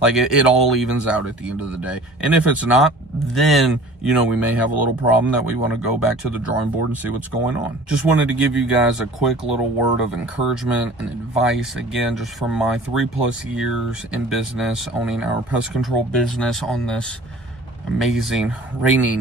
Like it all evens out at the end of the day. And if it's not, then, you know, we may have a little problem that we want to go back to the drawing board and see what's going on. Just wanted to give you guys a quick little word of encouragement and advice, again, just from my 3+ years in business, owning our pest control business on this amazing rainy,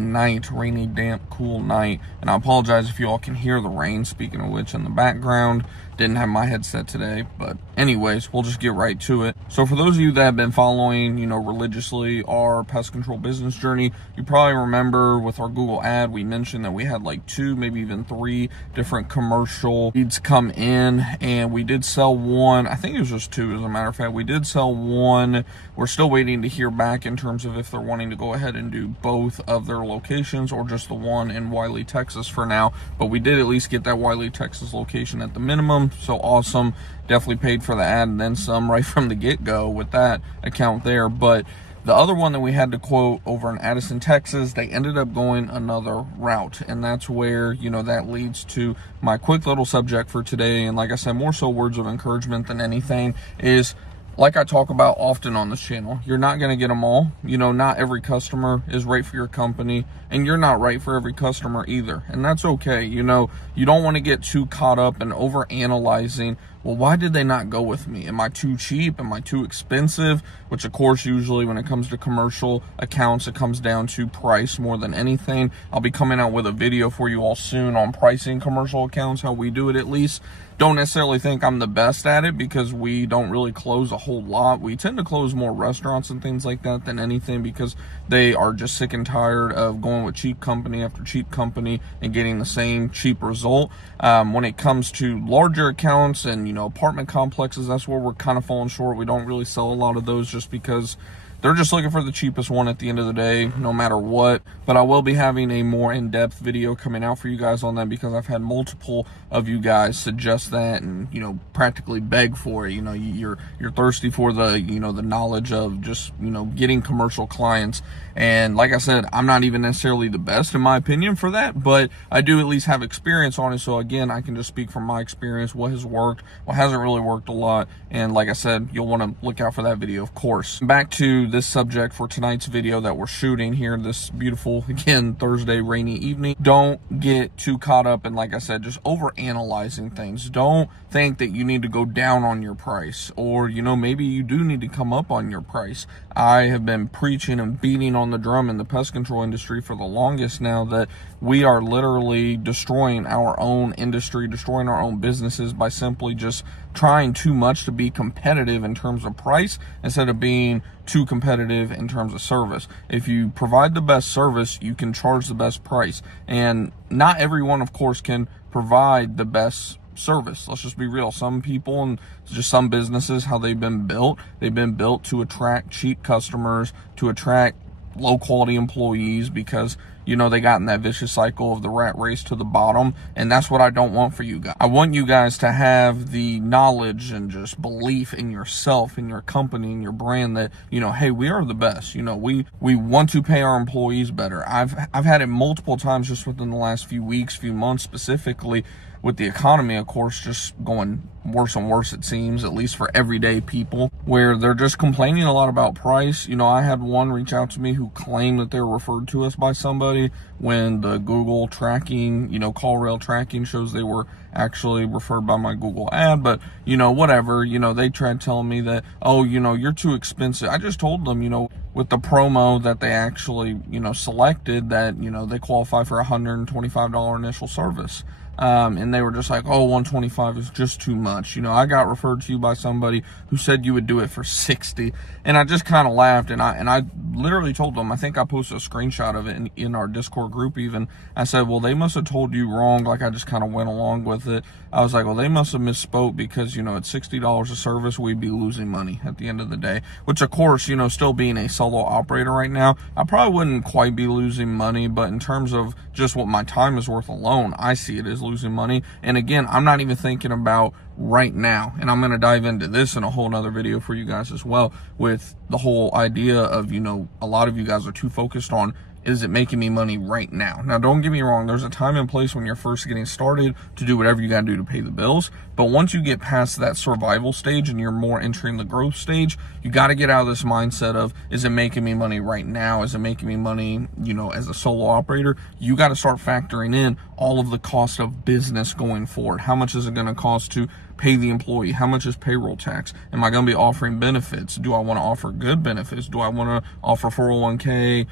damp, cool night. And I apologize if you all can hear the rain, speaking of which, in the background. Didn't have my headset today, but anyways, we'll just get right to it. So for those of you that have been following, you know, religiously our pest control business journey, you probably remember with our Google ad, we mentioned that we had like 2, maybe even 3 different commercial leads come in, and we did sell one. I think it was just 2, as a matter of fact. We did sell one. We're still waiting to hear back in terms of if they're wanting to go ahead and do both of their locations or just the one in Wiley, Texas for now. But we did at least get that Wiley, Texas location at the minimum. So awesome. Definitely paid for the ad and then some right from the get-go with that account there. But the other one that we had to quote over in Addison, Texas, they ended up going another route. And that's where, you know, that leads to my quick little subject for today. And like I said, more so words of encouragement than anything is, like I talk about often on this channel, you're not going to get them all. You know, not every customer is right for your company, and you're not right for every customer either. And that's okay. You know, you don't want to get too caught up in over analyzing, well, why did they not go with me? Am I too cheap? Am I too expensive? Which, of course, usually when it comes to commercial accounts, it comes down to price more than anything. I'll be coming out with a video for you all soon on pricing commercial accounts, how we do it at least. Don't necessarily think I'm the best at it because we don't really close a whole lot. We tend to close more restaurants and things like that than anything because they are just sick and tired of going with cheap company after cheap company and getting the same cheap result. When it comes to larger accounts and, you know, apartment complexes, that's where we're kind of falling short. We don't really sell a lot of those just because they're just looking for the cheapest one at the end of the day, no matter what. But I will be having a more in-depth video coming out for you guys on that because I've had multiple of you guys suggest that and, you know, practically beg for it. You know, you're thirsty for the, you know, the knowledge of just, you know, getting commercial clients. And like I said, I'm not even necessarily the best in my opinion for that, but I do at least have experience on it. So again, I can just speak from my experience, what has worked, what hasn't really worked a lot. And like I said, you'll want to look out for that video, of course. Back to this subject for tonight's video that we're shooting here this beautiful, again, Thursday rainy evening. Don't get too caught up in, like I said, just over analyzing things. Don't think that you need to go down on your price, or, you know, maybe you do need to come up on your price. I have been preaching and beating on the drum in the pest control industry for the longest now that we are literally destroying our own industry, destroying our own businesses by simply just trying too much to be competitive in terms of price instead of being too competitive in terms of service. If you provide the best service, you can charge the best price. And not everyone, of course, can provide the best service. Let's just be real. Some people and just some businesses, how they've been built to attract cheap customers, to attract low quality employees because, you know, they got in that vicious cycle of the rat race to the bottom. And that's what I don't want for you guys. I want you guys to have the knowledge and just belief in yourself, in your company, in your brand that, you know, hey, we are the best. You know, we want to pay our employees better. I've had it multiple times just within the last few weeks, few months specifically, with the economy, of course, just going worse and worse, it seems, at least for everyday people, where they're just complaining a lot about price. You know, I had one reach out to me who claimed that they were referred to us by somebody when the Google tracking, you know, call rail tracking shows they were actually referred by my Google ad. But, you know, whatever, you know, they tried telling me that, oh, you know, you're too expensive. I just told them, you know, with the promo that they actually, you know, selected, that, you know, they qualify for $125 initial service. And they were just like, oh, 125 is just too much. You know, I got referred to you by somebody who said you would do it for 60. And I just kind of laughed, and I literally told them, I think I posted a screenshot of it in our Discord group even. I said, well, they must have told you wrong. Like, I just kind of went along with it. I was like, well, they must have misspoke because, you know, at $60 a service, we'd be losing money at the end of the day. Which, of course, you know, still being a solo operator right now, I probably wouldn't quite be losing money. But in terms of just what my time is worth alone, I see it as losing money. And again, I'm not even thinking about right now, and I'm going to dive into this in a whole nother video for you guys as well, with the whole idea of, you know, a lot of you guys are too focused on is it making me money right now? Now, don't get me wrong. There's a time and place when you're first getting started to do whatever you got to do to pay the bills. But once you get past that survival stage and you're more entering the growth stage, you got to get out of this mindset of, is it making me money right now? Is it making me money, as a solo operator? You got to start factoring in all of the cost of business going forward. How much is it going to cost to pay the employee? How much is payroll tax? Am I going to be offering benefits? Do I want to offer good benefits? Do I want to offer 401k,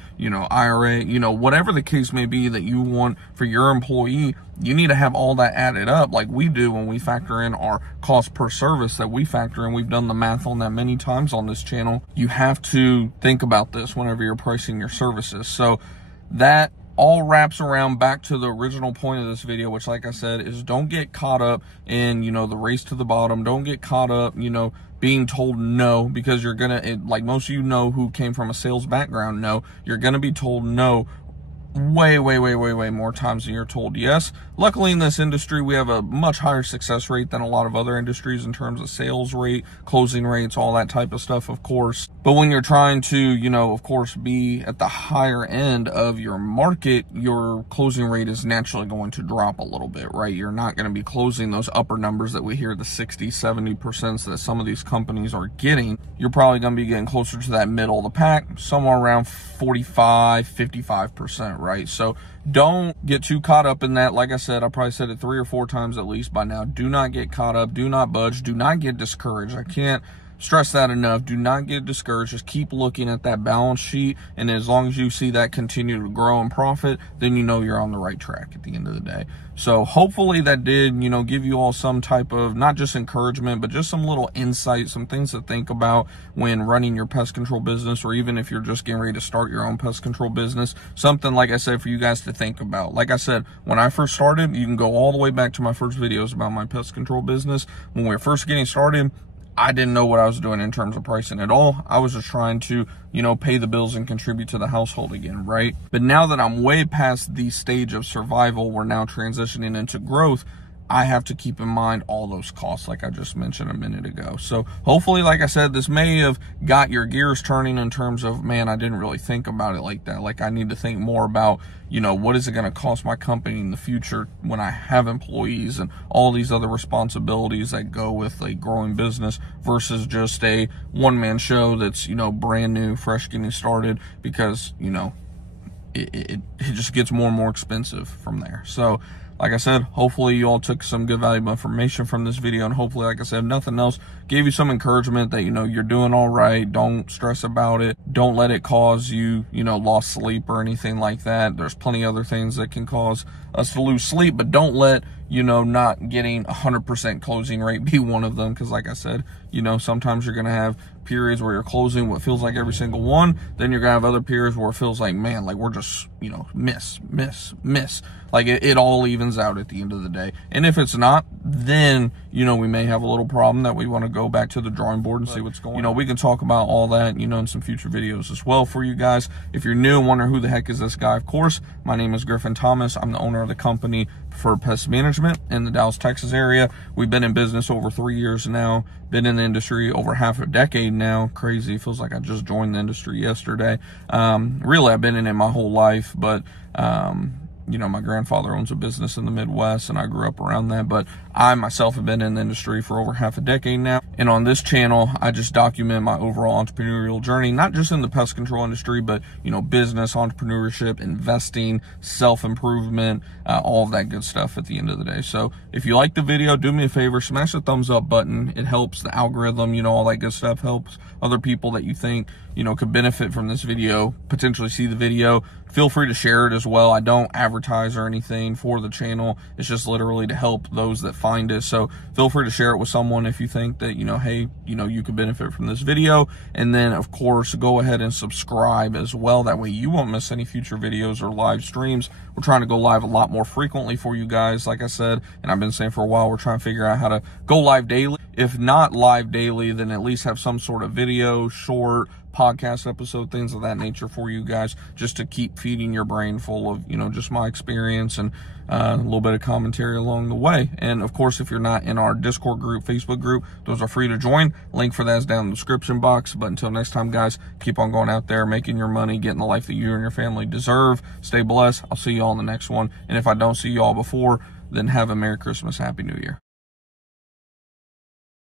IRA, whatever the case may be that you want for your employee? You need to have all that added up like we do when we factor in our cost per service that we factor in. We've done the math on that many times on this channel. You have to think about this whenever you're pricing your services. So that all wraps around back to the original point of this video, which, like I said, is don't get caught up in, the race to the bottom. Don't get caught up, being told no, because you're gonna, like most of who came from a sales background know, you're gonna be told no way more times than you're told yes. Luckily in this industry, we have a much higher success rate than a lot of other industries in terms of sales rate, closing rates, all that type of stuff, of course. But when you're trying to, of course, be at the higher end of your market, your closing rate is naturally going to drop a little bit, right? You're not going to be closing those upper numbers that we hear, the 60, 70% that some of these companies are getting. You're probably going to be getting closer to that middle of the pack, somewhere around 45, 55%, right? So don't get too caught up in that. Like I said, I probably said it 3 or 4 times at least by now. Do not get caught up. Do not budge. Do not get discouraged. I can't stress that enough. Do not get discouraged. Just keep looking at that balance sheet. And as long as you see that continue to grow and profit, then you're on the right track at the end of the day. So hopefully that did, give you all some type of, not just encouragement, but just some little insight, some things to think about when running your pest control business, or even if you're just getting ready to start your own pest control business. Something, like I said, for you guys to think about. Like I said, when I first started, you can go all the way back to my first videos about my pest control business. When we were first getting started, I didn't know what I was doing in terms of pricing at all. I was just trying to, pay the bills and contribute to the household again, right? But now that I'm way past the stage of survival, we're now transitioning into growth. I have to keep in mind all those costs like I just mentioned a minute ago. So hopefully, like I said, this may have got your gears turning in terms of, man, I didn't really think about it like that. Like I need to think more about, what is it going to cost my company in the future when I have employees and all these other responsibilities that go with a growing business versus just a one-man show that's, brand new, fresh getting started, because, it just gets more and more expensive from there. So like I said, hopefully you all took some good valuable information from this video, and hopefully, like I said, if nothing else, gave you some encouragement that, you're doing all right. Don't stress about it. Don't let it cause you, lost sleep or anything like that. There's plenty of other things that can cause us to lose sleep, but don't let, not getting 100% closing rate be one of them. Because like I said, sometimes you're going to have periods where you're closing what feels like every single one. Then you're going to have other periods where it feels like, man, like we're just, miss. Like it all evens out at the end of the day. And if it's not, then, we may have a little problem that we want to go back to the drawing board and see what's going on. We can talk about all that, in some future videos as well for you guys. If you're new and wondering who the heck is this guy, of course, my name is Griffin Thomas. I'm the owner of the company for pest management in the Dallas, Texas area. We've been in business over 3 years now, been in the industry over half a decade now. Crazy. It feels like I just joined the industry yesterday. Really, I've been in it my whole life, but, my grandfather owns a business in the Midwest and I grew up around that, but I myself have been in the industry for over half a decade now. And on this channel, I just document my overall entrepreneurial journey, not just in the pest control industry, but, business, entrepreneurship, investing, self-improvement, all of that good stuff at the end of the day. So if you like the video, do me a favor, smash the thumbs up button. It helps the algorithm, all that good stuff, helps other people that you think, could benefit from this video, potentially see the video. Feel free to share it as well. I don't advertise or anything for the channel. It's just literally to help those that find it. So feel free to share it with someone if you think that, hey, you could benefit from this video. And then, of course, go ahead and subscribe as well. That way you won't miss any future videos or live streams. We're trying to go live a lot more frequently for you guys, like I said, and I've been saying for a while, we're trying to figure out how to go live daily. if not live daily, then at least have some sort of video, short, podcast episode, things of that nature for you guys, just to keep feeding your brain full of, you know, just my experience and a little bit of commentary along the way. And of course, if you're not in our Discord group, Facebook group, those are free to join. Link for that is down in the description box. But until next time, guys, keep on going out there, making your money, getting the life that you and your family deserve. Stay blessed. I'll see you all in the next one. And if I don't see you all before, then have a Merry Christmas, Happy New Year.